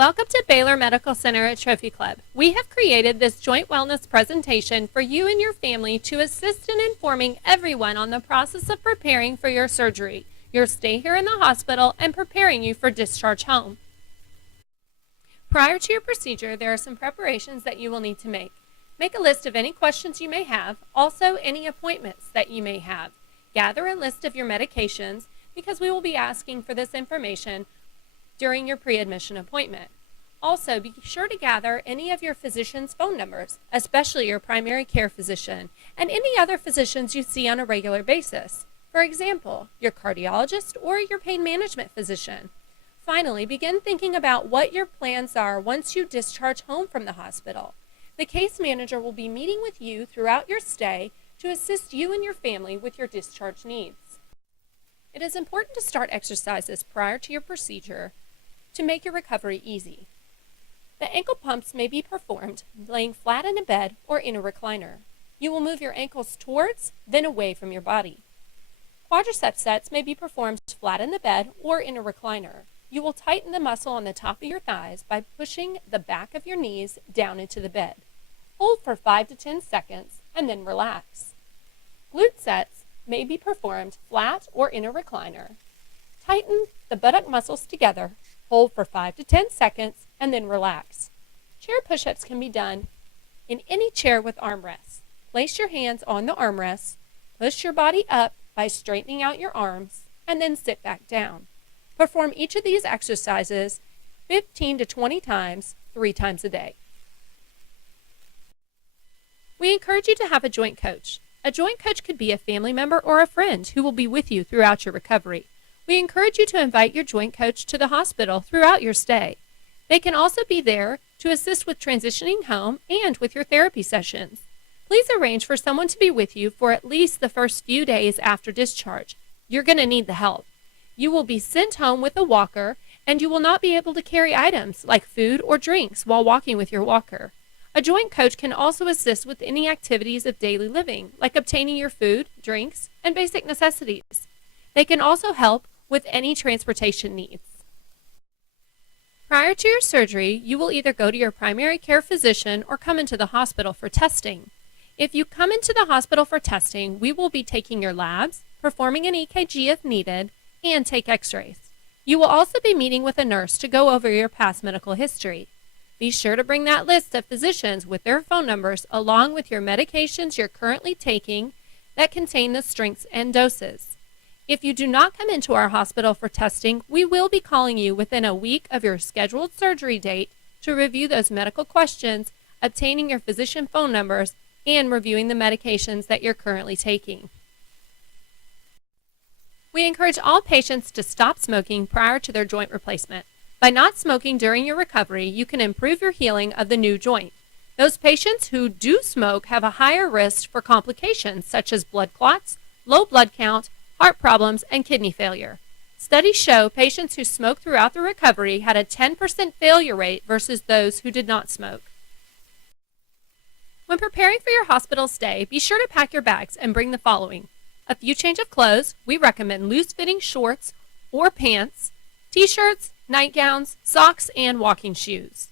Welcome to Baylor Medical Center at Trophy Club. We have created this joint wellness presentation for you and your family to assist in informing everyone on the process of preparing for your surgery, your stay here in the hospital, and preparing you for discharge home. Prior to your procedure, there are some preparations that you will need to make. Make a list of any questions you may have, also any appointments that you may have. Gather a list of your medications because we will be asking for this information during your pre-admission appointment. Also, be sure to gather any of your physician's phone numbers, especially your primary care physician, and any other physicians you see on a regular basis. For example, your cardiologist or your pain management physician. Finally, begin thinking about what your plans are once you discharge home from the hospital. The case manager will be meeting with you throughout your stay to assist you and your family with your discharge needs. It is important to start exercises prior to your procedure to make your recovery easy. The ankle pumps may be performed laying flat in a bed or in a recliner. You will move your ankles towards, then away from your body. Quadricep sets may be performed flat in the bed or in a recliner. You will tighten the muscle on the top of your thighs by pushing the back of your knees down into the bed. Hold for 5 to 10 seconds and then relax. Glute sets may be performed flat or in a recliner. Tighten the buttock muscles together. Hold for 5 to 10 seconds and then relax. Chair push-ups can be done in any chair with armrests. Place your hands on the armrests, push your body up by straightening out your arms, and then sit back down. Perform each of these exercises 15 to 20 times, 3 times a day. We encourage you to have a joint coach. A joint coach could be a family member or a friend who will be with you throughout your recovery. We encourage you to invite your joint coach to the hospital throughout your stay. They can also be there to assist with transitioning home and with your therapy sessions. Please arrange for someone to be with you for at least the first few days after discharge. You're going to need the help. You will be sent home with a walker, and you will not be able to carry items like food or drinks while walking with your walker. A joint coach can also assist with any activities of daily living, like obtaining your food, drinks, and basic necessities. They can also help with any transportation needs. Prior to your surgery, you will either go to your primary care physician or come into the hospital for testing. If you come into the hospital for testing, we will be taking your labs, performing an EKG if needed, and take x-rays. You will also be meeting with a nurse to go over your past medical history. Be sure to bring that list of physicians with their phone numbers along with your medications you're currently taking that contain the strengths and doses. If you do not come into our hospital for testing, we will be calling you within a week of your scheduled surgery date to review those medical questions, obtaining your physician phone numbers, and reviewing the medications that you're currently taking. We encourage all patients to stop smoking prior to their joint replacement. By not smoking during your recovery, you can improve your healing of the new joint. Those patients who do smoke have a higher risk for complications such as blood clots, low blood count, heart problems, and kidney failure. Studies show patients who smoked throughout the recovery had a 10% failure rate versus those who did not smoke. When preparing for your hospital stay, be sure to pack your bags and bring the following: a few change of clothes. We recommend loose-fitting shorts or pants, t-shirts, nightgowns, socks, and walking shoes.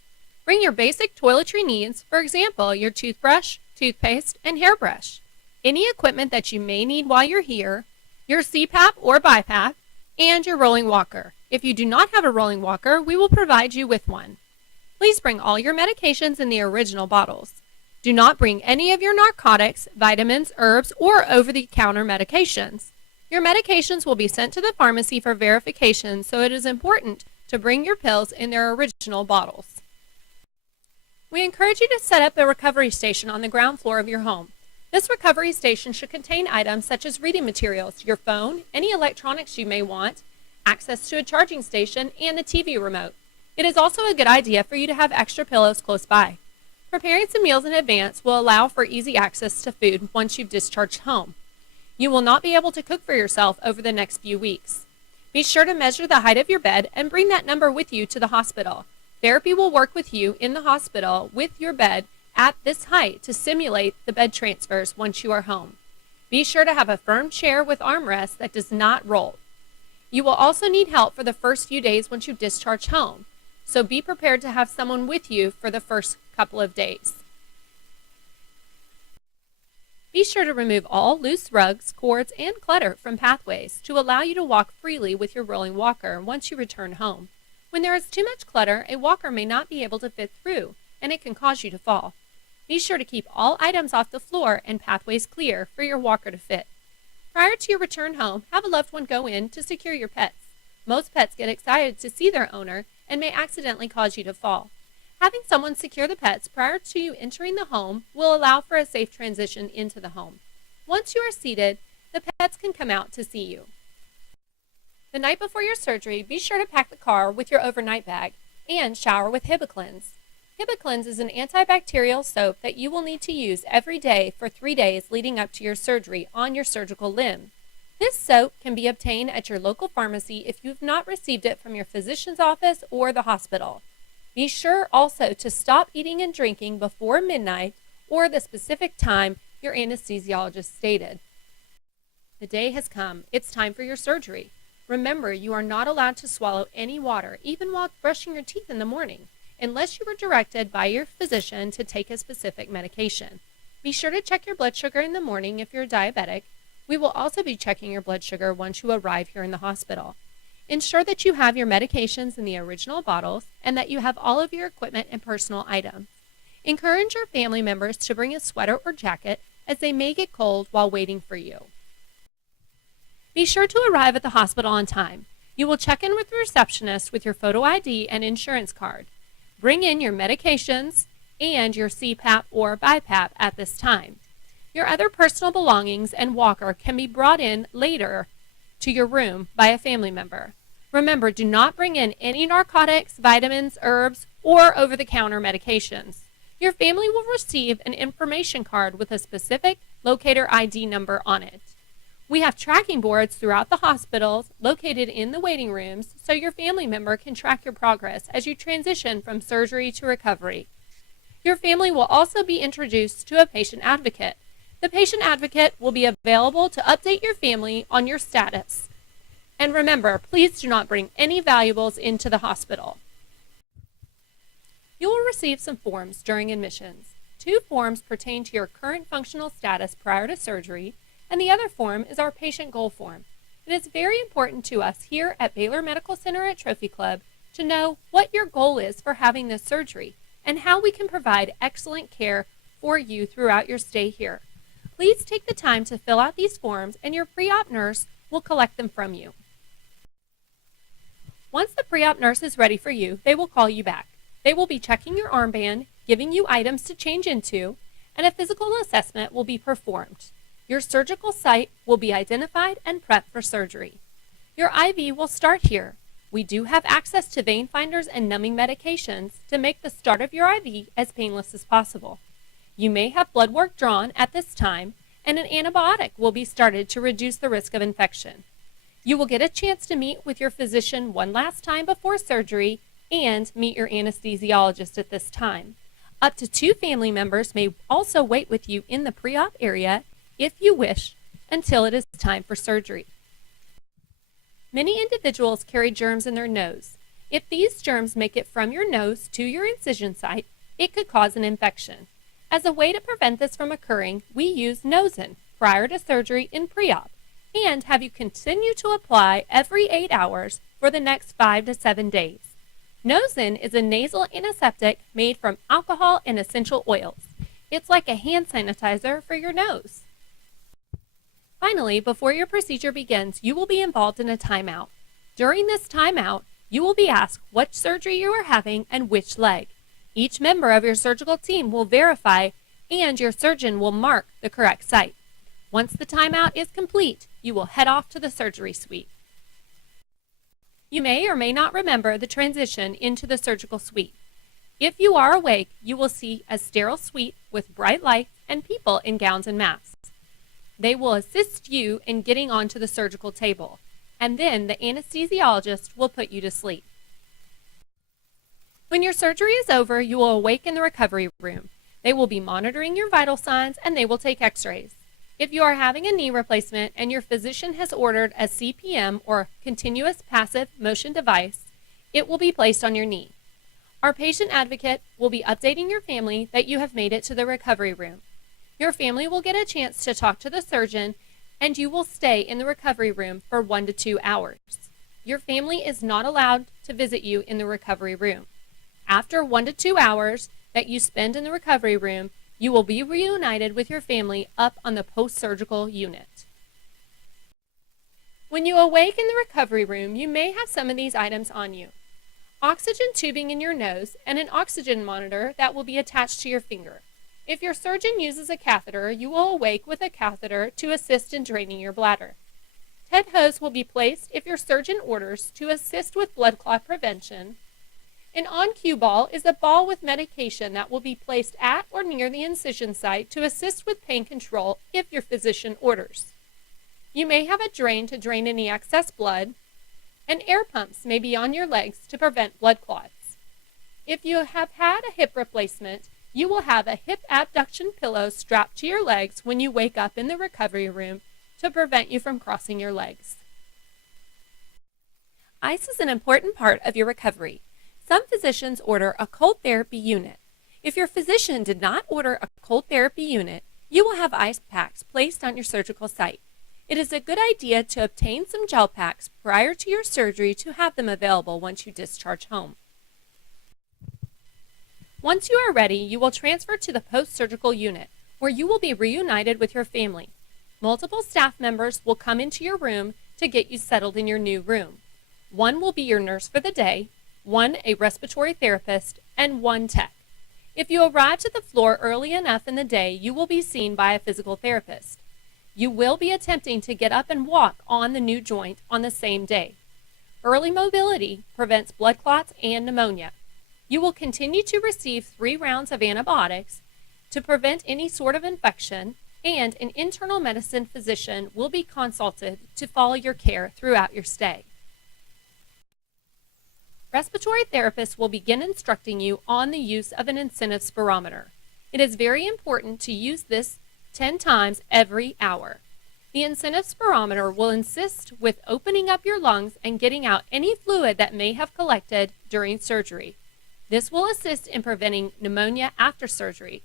Bring your basic toiletry needs, for example, your toothbrush, toothpaste, and hairbrush. Any equipment that you may need while you're here, your CPAP or BiPAP, and your rolling walker. If you do not have a rolling walker, we will provide you with one. Please bring all your medications in the original bottles. Do not bring any of your narcotics, vitamins, herbs, or over-the-counter medications. Your medications will be sent to the pharmacy for verification, so it is important to bring your pills in their original bottles. We encourage you to set up a recovery station on the ground floor of your home. This recovery station should contain items such as reading materials, your phone, any electronics you may want, access to a charging station, and the TV remote. It is also a good idea for you to have extra pillows close by. Preparing some meals in advance will allow for easy access to food once you've discharged home. You will not be able to cook for yourself over the next few weeks. Be sure to measure the height of your bed and bring that number with you to the hospital. Therapy will work with you in the hospital with your bed at this height to simulate the bed transfers once you are home. Be sure to have a firm chair with armrests that does not roll. You will also need help for the first few days once you discharge home. so be prepared to have someone with you for the first couple of days. Be sure to remove all loose rugs, cords, and clutter from pathways to allow you to walk freely with your rolling walker once you return home. When there is too much clutter, a walker may not be able to fit through, and it can cause you to fall. Be sure to keep all items off the floor and pathways clear for your walker to fit. Prior to your return home, have a loved one go in to secure your pets. Most pets get excited to see their owner and may accidentally cause you to fall. Having someone secure the pets prior to you entering the home will allow for a safe transition into the home. Once you are seated, the pets can come out to see you. The night before your surgery, be sure to pack the car with your overnight bag and shower with Hibiclens. Hibiclens is an antibacterial soap that you will need to use every day for 3 days leading up to your surgery on your surgical limb. This soap can be obtained at your local pharmacy if you have not received it from your physician's office or the hospital. Be sure also to stop eating and drinking before midnight or the specific time your anesthesiologist stated. The day has come. It's time for your surgery. Remember, you are not allowed to swallow any water, even while brushing your teeth in the morning, unless you were directed by your physician to take a specific medication. Be sure to check your blood sugar in the morning if you're diabetic. We will also be checking your blood sugar once you arrive here in the hospital. Ensure that you have your medications in the original bottles and that you have all of your equipment and personal items. Encourage your family members to bring a sweater or jacket as they may get cold while waiting for you. Be sure to arrive at the hospital on time. You will check in with the receptionist with your photo ID and insurance card. Bring in your medications and your CPAP or BiPAP at this time. Your other personal belongings and walker can be brought in later to your room by a family member. Remember, do not bring in any narcotics, vitamins, herbs, or over-the-counter medications. Your family will receive an information card with a specific locator ID number on it. We have tracking boards throughout the hospitals located in the waiting rooms so your family member can track your progress as you transition from surgery to recovery. Your family will also be introduced to a patient advocate. The patient advocate will be available to update your family on your status. And remember, please do not bring any valuables into the hospital. You will receive some forms during admissions. 2 forms pertain to your current functional status prior to surgery, and the other form is our patient goal form. It is very important to us here at Baylor Medical Center at Trophy Club to know what your goal is for having this surgery and how we can provide excellent care for you throughout your stay here. Please take the time to fill out these forms and your pre-op nurse will collect them from you. Once the pre-op nurse is ready for you, they will call you back. They will be checking your armband, giving you items to change into, and a physical assessment will be performed. Your surgical site will be identified and prepped for surgery. Your IV will start here. We do have access to vein finders and numbing medications to make the start of your IV as painless as possible. You may have blood work drawn at this time, and an antibiotic will be started to reduce the risk of infection. You will get a chance to meet with your physician one last time before surgery and meet your anesthesiologist at this time. Up to 2 family members may also wait with you in the pre-op area if you wish until it is time for surgery. Many individuals carry germs in their nose. If these germs make it from your nose to your incision site, it could cause an infection. As a way to prevent this from occurring, we use Nosin prior to surgery in pre-op and have you continue to apply every 8 hours for the next 5 to 7 days. Nosin is a nasal antiseptic made from alcohol and essential oils. It's like a hand sanitizer for your nose. Finally, before your procedure begins, you will be involved in a timeout. During this timeout, you will be asked what surgery you are having and which leg. Each member of your surgical team will verify and your surgeon will mark the correct site. Once the timeout is complete, you will head off to the surgery suite. You may or may not remember the transition into the surgical suite. If you are awake, you will see a sterile suite with bright lights and people in gowns and masks. They will assist you in getting onto the surgical table, and then the anesthesiologist will put you to sleep. When your surgery is over, you will awake in the recovery room. They will be monitoring your vital signs and they will take x-rays. If you are having a knee replacement and your physician has ordered a CPM or continuous passive motion device, it will be placed on your knee. Our patient advocate will be updating your family that you have made it to the recovery room. Your family will get a chance to talk to the surgeon, and you will stay in the recovery room for 1 to 2 hours. Your family is not allowed to visit you in the recovery room. After 1 to 2 hours that you spend in the recovery room, you will be reunited with your family up on the post-surgical unit. When you awake in the recovery room, you may have some of these items on you. Oxygen tubing in your nose and an oxygen monitor that will be attached to your finger. If your surgeon uses a catheter, you will awake with a catheter to assist in draining your bladder. TED hose will be placed if your surgeon orders to assist with blood clot prevention. An on-cue ball is a ball with medication that will be placed at or near the incision site to assist with pain control if your physician orders. You may have a drain to drain any excess blood, and air pumps may be on your legs to prevent blood clots. If you have had a hip replacement, you will have a hip abduction pillow strapped to your legs when you wake up in the recovery room to prevent you from crossing your legs. Ice is an important part of your recovery. Some physicians order a cold therapy unit. If your physician did not order a cold therapy unit, you will have ice packs placed on your surgical site. It is a good idea to obtain some gel packs prior to your surgery to have them available once you discharge home. Once you are ready, you will transfer to the post-surgical unit, where you will be reunited with your family. Multiple staff members will come into your room to get you settled in your new room. One will be your nurse for the day, one a respiratory therapist, and one tech. If you arrive to the floor early enough in the day, you will be seen by a physical therapist. You will be attempting to get up and walk on the new joint on the same day. Early mobility prevents blood clots and pneumonia. You will continue to receive 3 rounds of antibiotics to prevent any sort of infection, and an internal medicine physician will be consulted to follow your care throughout your stay. Respiratory therapists will begin instructing you on the use of an incentive spirometer. It is very important to use this 10 times every hour. The incentive spirometer will assist with opening up your lungs and getting out any fluid that may have collected during surgery. This will assist in preventing pneumonia after surgery.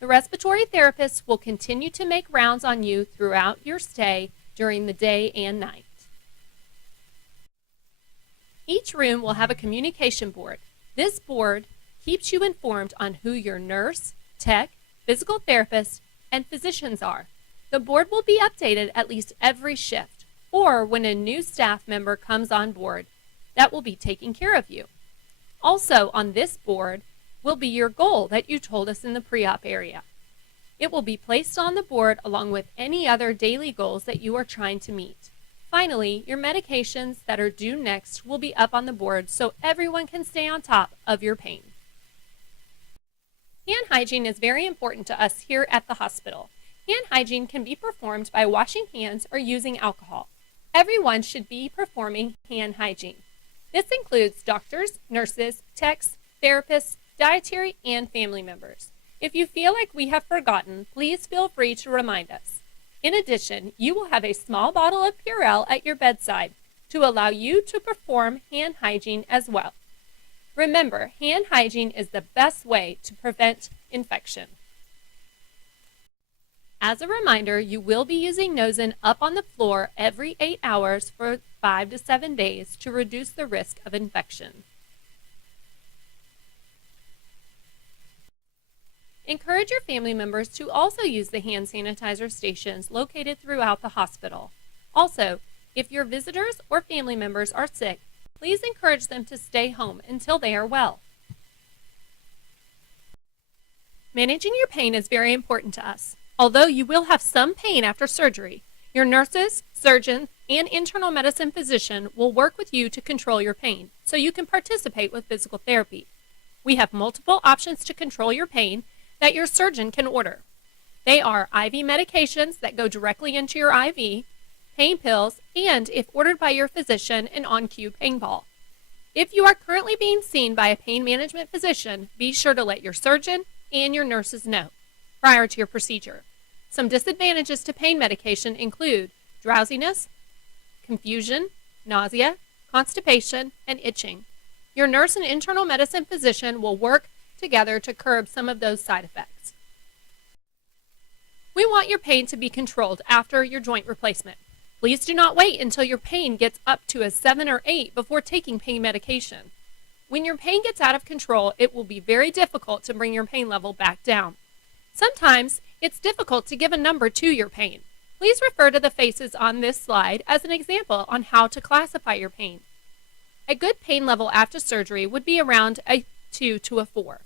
The respiratory therapist will continue to make rounds on you throughout your stay during the day and night. Each room will have a communication board. This board keeps you informed on who your nurse, tech, physical therapist, and physicians are. The board will be updated at least every shift, or when a new staff member comes on board that will be taking care of you. Also on this board will be your goal that you told us in the pre-op area. It will be placed on the board along with any other daily goals that you are trying to meet. Finally, your medications that are due next will be up on the board so everyone can stay on top of your pain. Hand hygiene is very important to us here at the hospital. Hand hygiene can be performed by washing hands or using alcohol. Everyone should be performing hand hygiene. This includes doctors, nurses, techs, therapists, dietary, and family members. If you feel like we have forgotten, please feel free to remind us. In addition, you will have a small bottle of Purell at your bedside to allow you to perform hand hygiene as well. Remember, hand hygiene is the best way to prevent infection. As a reminder, you will be using Nosen up on the floor every 8 hours for 5 to 7 days to reduce the risk of infection. Encourage your family members to also use the hand sanitizer stations located throughout the hospital. Also, if your visitors or family members are sick, please encourage them to stay home until they are well. Managing your pain is very important to us. Although you will have some pain after surgery, your nurses, surgeons, and internal medicine physician will work with you to control your pain so you can participate with physical therapy. We have multiple options to control your pain that your surgeon can order. They are IV medications that go directly into your IV, pain pills, and, if ordered by your physician, an on-cue pain ball. If you are currently being seen by a pain management physician, be sure to let your surgeon and your nurses know prior to your procedure. Some disadvantages to pain medication include drowsiness, confusion, nausea, constipation, and itching. Your nurse and internal medicine physician will work together to curb some of those side effects. We want your pain to be controlled after your joint replacement. Please do not wait until your pain gets up to a 7 or 8 before taking pain medication. When your pain gets out of control, it will be very difficult to bring your pain level back down. Sometimes it's difficult to give a number to your pain. Please refer to the faces on this slide as an example on how to classify your pain. A good pain level after surgery would be around a 2 to a 4.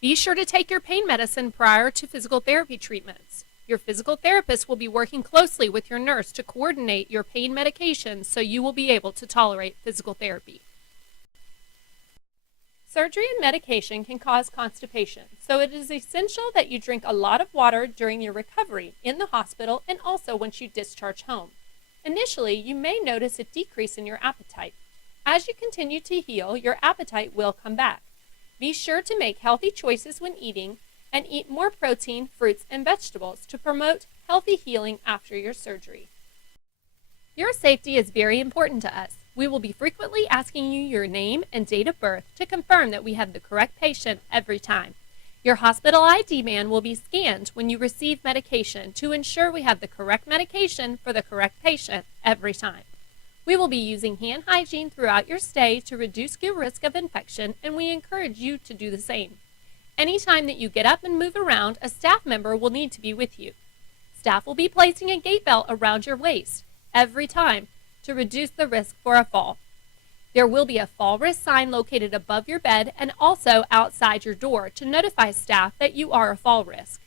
Be sure to take your pain medicine prior to physical therapy treatments. Your physical therapist will be working closely with your nurse to coordinate your pain medication so you will be able to tolerate physical therapy. Surgery and medication can cause constipation, so it is essential that you drink a lot of water during your recovery in the hospital and also once you discharge home. Initially, you may notice a decrease in your appetite. As you continue to heal, your appetite will come back. Be sure to make healthy choices when eating and eat more protein, fruits, and vegetables to promote healthy healing after your surgery. Your safety is very important to us. We will be frequently asking you your name and date of birth to confirm that we have the correct patient every time. Your hospital ID man will be scanned when you receive medication to ensure we have the correct medication for the correct patient every time. We will be using hand hygiene throughout your stay to reduce your risk of infection, and we encourage you to do the same. Anytime that you get up and move around, a staff member will need to be with you. Staff will be placing a gait belt around your waist every time to reduce the risk for a fall. There will be a fall risk sign located above your bed and also outside your door to notify staff that you are a fall risk.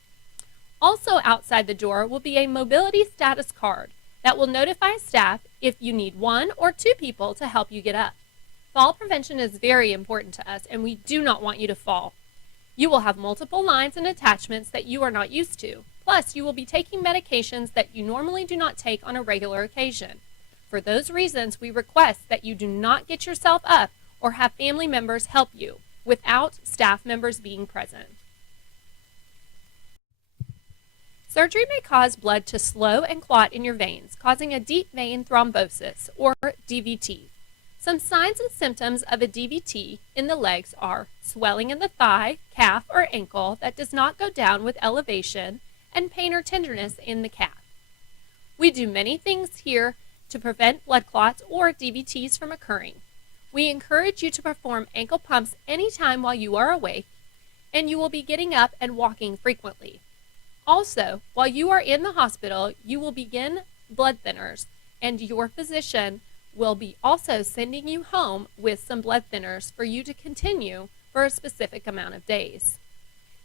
Also outside the door will be a mobility status card that will notify staff if you need 1 or 2 people to help you get up. Fall prevention is very important to us, and we do not want you to fall. You will have multiple lines and attachments that you are not used to. Plus, you will be taking medications that you normally do not take on a regular occasion. For those reasons, we request that you do not get yourself up or have family members help you without staff members being present. Surgery may cause blood to slow and clot in your veins, causing a deep vein thrombosis, or DVT. Some signs and symptoms of a DVT in the legs are swelling in the thigh, calf, or ankle that does not go down with elevation, and pain or tenderness in the calf. We do many things here to prevent blood clots or DVTs from occurring. We encourage you to perform ankle pumps anytime while you are awake, and you will be getting up and walking frequently. Also, while you are in the hospital, you will begin blood thinners, and your physician will be also sending you home with some blood thinners for you to continue for a specific amount of days.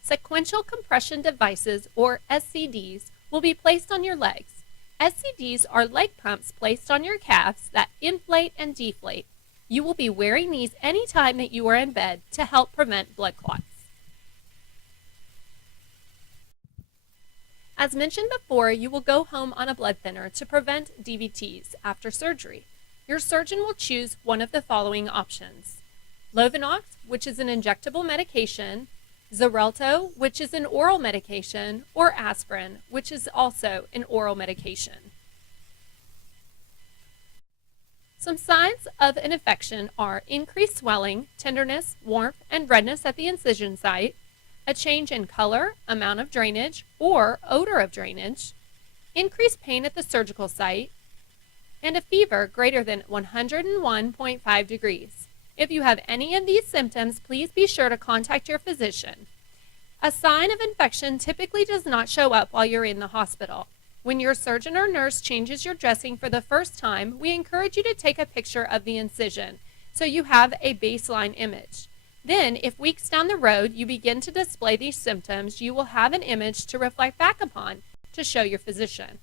Sequential compression devices, or SCDs, will be placed on your legs. SCDs are leg pumps placed on your calves that inflate and deflate. You will be wearing these anytime that you are in bed to help prevent blood clots. As mentioned before, you will go home on a blood thinner to prevent DVTs after surgery. Your surgeon will choose one of the following options: Lovenox, which is an injectable medication, Xarelto, which is an oral medication, or aspirin, which is also an oral medication. Some signs of an infection are increased swelling, tenderness, warmth, and redness at the incision site, a change in color, amount of drainage, or odor of drainage, increased pain at the surgical site, and a fever greater than 101.5 degrees. If you have any of these symptoms, please be sure to contact your physician. A sign of infection typically does not show up while you're in the hospital. When your surgeon or nurse changes your dressing for the first time, we encourage you to take a picture of the incision so you have a baseline image. Then, if weeks down the road you begin to display these symptoms, you will have an image to reflect back upon to show your physician.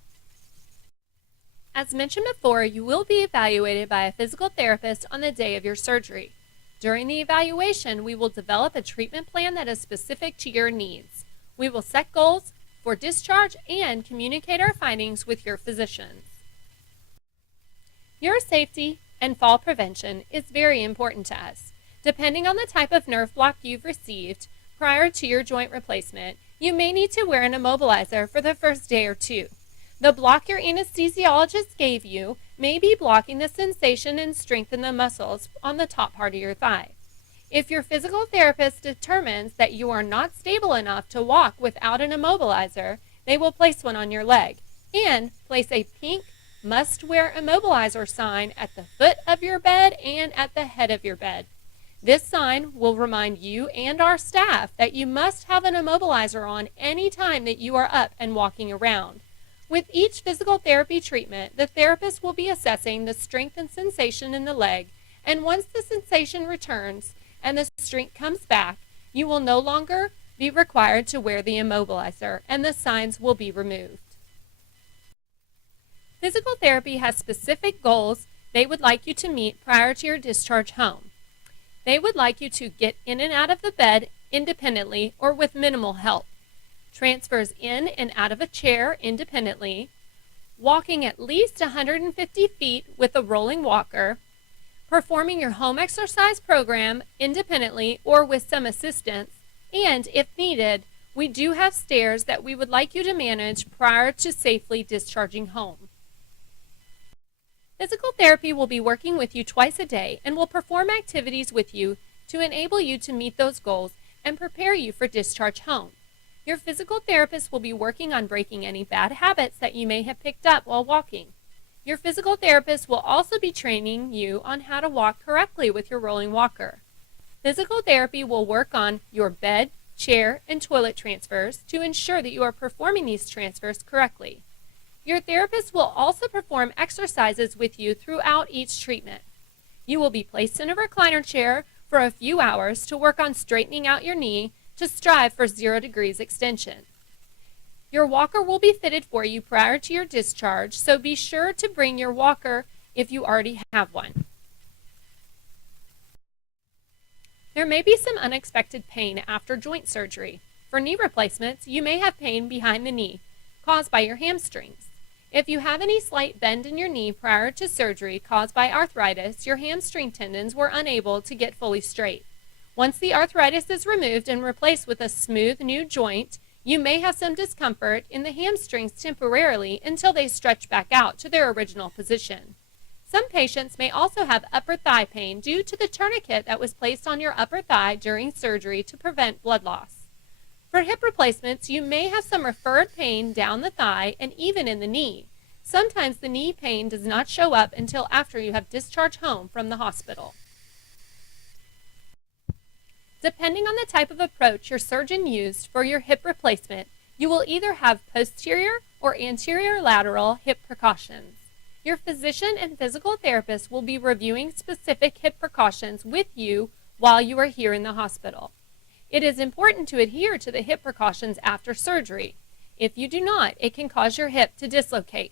As mentioned before, you will be evaluated by a physical therapist on the day of your surgery. During the evaluation, we will develop a treatment plan that is specific to your needs. We will set goals for discharge and communicate our findings with your physicians. Your safety and fall prevention is very important to us. Depending on the type of nerve block you've received prior to your joint replacement, you may need to wear an immobilizer for the first day or 2. The block your anesthesiologist gave you may be blocking the sensation and strengthen the muscles on the top part of your thigh. If your physical therapist determines that you are not stable enough to walk without an immobilizer, they will place one on your leg and place a pink must-wear immobilizer sign at the foot of your bed and at the head of your bed. This sign will remind you and our staff that you must have an immobilizer on any time that you are up and walking around. With each physical therapy treatment, the therapist will be assessing the strength and sensation in the leg, and once the sensation returns and the strength comes back, you will no longer be required to wear the immobilizer, and the signs will be removed. Physical therapy has specific goals they would like you to meet prior to your discharge home. They would like you to get in and out of the bed independently or with minimal help, transfers in and out of a chair independently, walking at least 150 feet with a rolling walker, performing your home exercise program independently or with some assistance, and if needed, we do have stairs that we would like you to manage prior to safely discharging home. Physical therapy will be working with you twice a day and will perform activities with you to enable you to meet those goals and prepare you for discharge home. Your physical therapist will be working on breaking any bad habits that you may have picked up while walking. Your physical therapist will also be training you on how to walk correctly with your rolling walker. Physical therapy will work on your bed, chair, and toilet transfers to ensure that you are performing these transfers correctly. Your therapist will also perform exercises with you throughout each treatment. You will be placed in a recliner chair for a few hours to work on straightening out your knee to strive for 0 degrees extension. Your walker will be fitted for you prior to your discharge, so be sure to bring your walker if you already have one. There may be some unexpected pain after joint surgery. For knee replacements, you may have pain behind the knee caused by your hamstrings. If you have any slight bend in your knee prior to surgery caused by arthritis, your hamstring tendons were unable to get fully straight. Once the arthritis is removed and replaced with a smooth new joint, you may have some discomfort in the hamstrings temporarily until they stretch back out to their original position. Some patients may also have upper thigh pain due to the tourniquet that was placed on your upper thigh during surgery to prevent blood loss. For hip replacements, you may have some referred pain down the thigh and even in the knee. Sometimes the knee pain does not show up until after you have discharged home from the hospital. Depending on the type of approach your surgeon used for your hip replacement, you will either have posterior or anterior lateral hip precautions. Your physician and physical therapist will be reviewing specific hip precautions with you while you are here in the hospital. It is important to adhere to the hip precautions after surgery. If you do not, it can cause your hip to dislocate.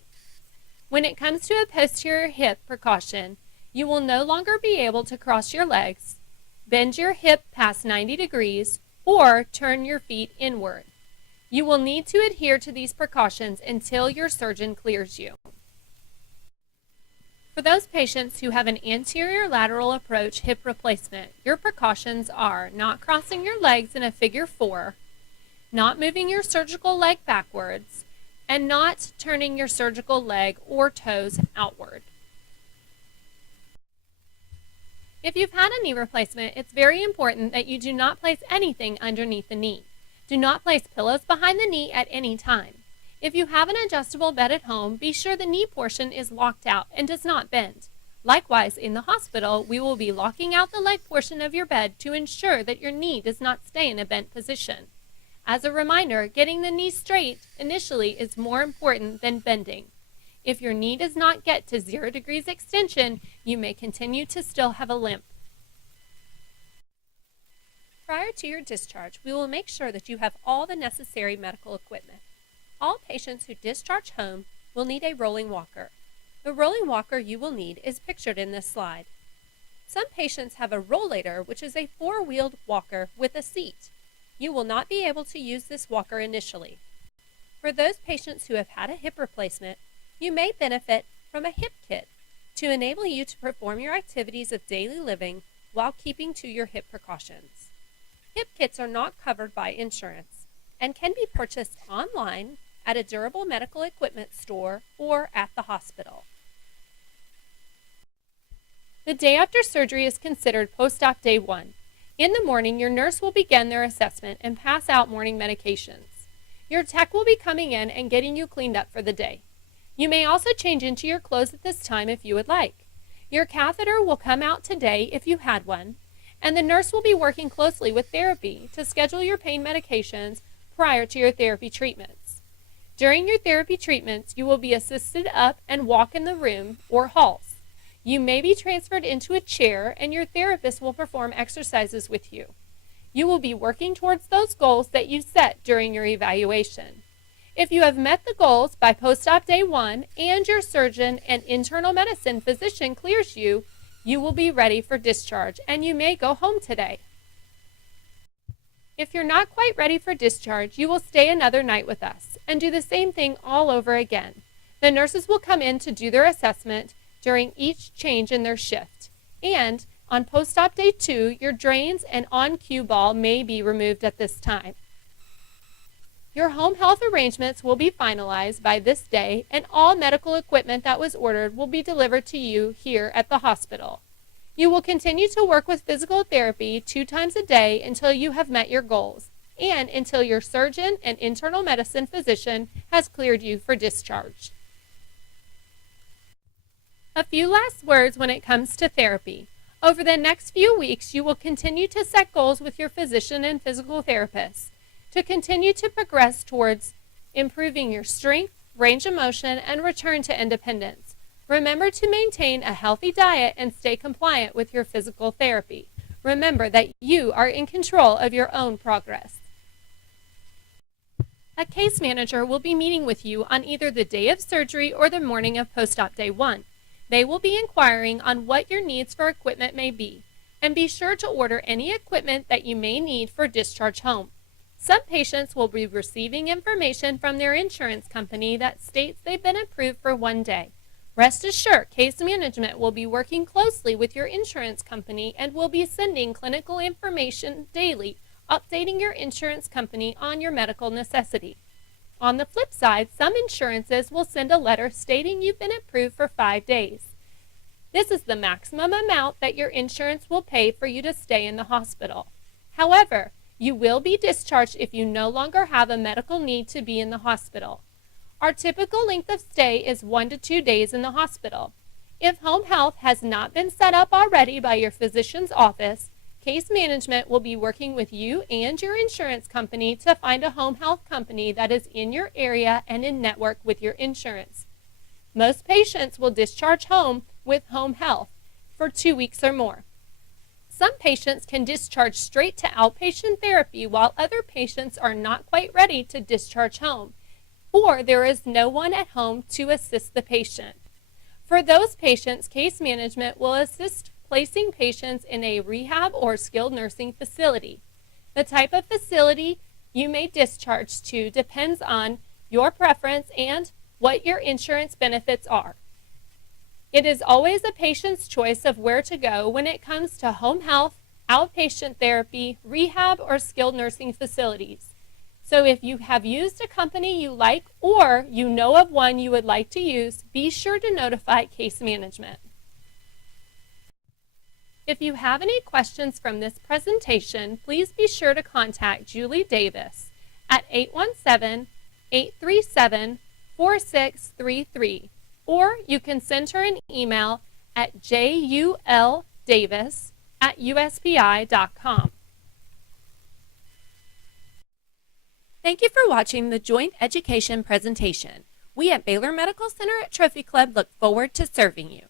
When it comes to a posterior hip precaution, you will no longer be able to cross your legs, bend your hip past 90 degrees, or turn your feet inward. You will need to adhere to these precautions until your surgeon clears you. For those patients who have an anterior lateral approach hip replacement, your precautions are not crossing your legs in a figure 4, not moving your surgical leg backwards, and not turning your surgical leg or toes outward. If you've had a knee replacement, it's very important that you do not place anything underneath the knee. Do not place pillows behind the knee at any time. If you have an adjustable bed at home, be sure the knee portion is locked out and does not bend. Likewise, in the hospital, we will be locking out the leg portion of your bed to ensure that your knee does not stay in a bent position. As a reminder, getting the knee straight initially is more important than bending. If your knee does not get to 0 degrees extension, you may continue to still have a limp. Prior to your discharge, we will make sure that you have all the necessary medical equipment. All patients who discharge home will need a rolling walker. The rolling walker you will need is pictured in this slide. Some patients have a rollator, which is a 4-wheeled walker with a seat. You will not be able to use this walker initially. For those patients who have had a hip replacement, you may benefit from a hip kit to enable you to perform your activities of daily living while keeping to your hip precautions. Hip kits are not covered by insurance and can be purchased online at a durable medical equipment store or at the hospital. The day after surgery is considered post-op day 1. In the morning, your nurse will begin their assessment and pass out morning medications. Your tech will be coming in and getting you cleaned up for the day. You may also change into your clothes at this time if you would like. Your catheter will come out today if you had one, and the nurse will be working closely with therapy to schedule your pain medications prior to your therapy treatments. During your therapy treatments, you will be assisted up and walk in the room or halls. You may be transferred into a chair, and your therapist will perform exercises with you. You will be working towards those goals that you set during your evaluation. If you have met the goals by post-op day 1 and your surgeon and internal medicine physician clears you, you will be ready for discharge and you may go home today. If you're not quite ready for discharge, you will stay another night with us and do the same thing all over again. The nurses will come in to do their assessment during each change in their shift. And on post-op day 2, your drains and on-cue ball may be removed at this time. Your home health arrangements will be finalized by this day, and all medical equipment that was ordered will be delivered to you here at the hospital. You will continue to work with physical therapy 2 times a day until you have met your goals, and until your surgeon and internal medicine physician has cleared you for discharge. A few last words when it comes to therapy. Over the next few weeks, you will continue to set goals with your physician and physical therapist to continue to progress towards improving your strength, range of motion, and return to independence. Remember to maintain a healthy diet and stay compliant with your physical therapy. Remember that you are in control of your own progress. A case manager will be meeting with you on either the day of surgery or the morning of post-op day 1. They will be inquiring on what your needs for equipment may be, and be sure to order any equipment that you may need for discharge home. Some patients will be receiving information from their insurance company that states they've been approved for 1 day. Rest assured, case management will be working closely with your insurance company and will be sending clinical information daily, updating your insurance company on your medical necessity. On the flip side, some insurances will send a letter stating you've been approved for 5 days. This is the maximum amount that your insurance will pay for you to stay in the hospital. However, you will be discharged if you no longer have a medical need to be in the hospital. Our typical length of stay is 1 to 2 days in the hospital. If home health has not been set up already by your physician's office, case management will be working with you and your insurance company to find a home health company that is in your area and in network with your insurance. Most patients will discharge home with home health for 2 weeks or more. Some patients can discharge straight to outpatient therapy while other patients are not quite ready to discharge home, or there is no one at home to assist the patient. For those patients, case management will assist placing patients in a rehab or skilled nursing facility. The type of facility you may discharge to depends on your preference and what your insurance benefits are. It is always a patient's choice of where to go when it comes to home health, outpatient therapy, rehab, or skilled nursing facilities. So if you have used a company you like or you know of one you would like to use, be sure to notify case management. If you have any questions from this presentation, please be sure to contact Julie Davis at 817-837-4633. Or you can send her an email at juldavis@uspi.com. Thank you for watching the Joint Education presentation. We at Baylor Medical Center at Trophy Club look forward to serving you.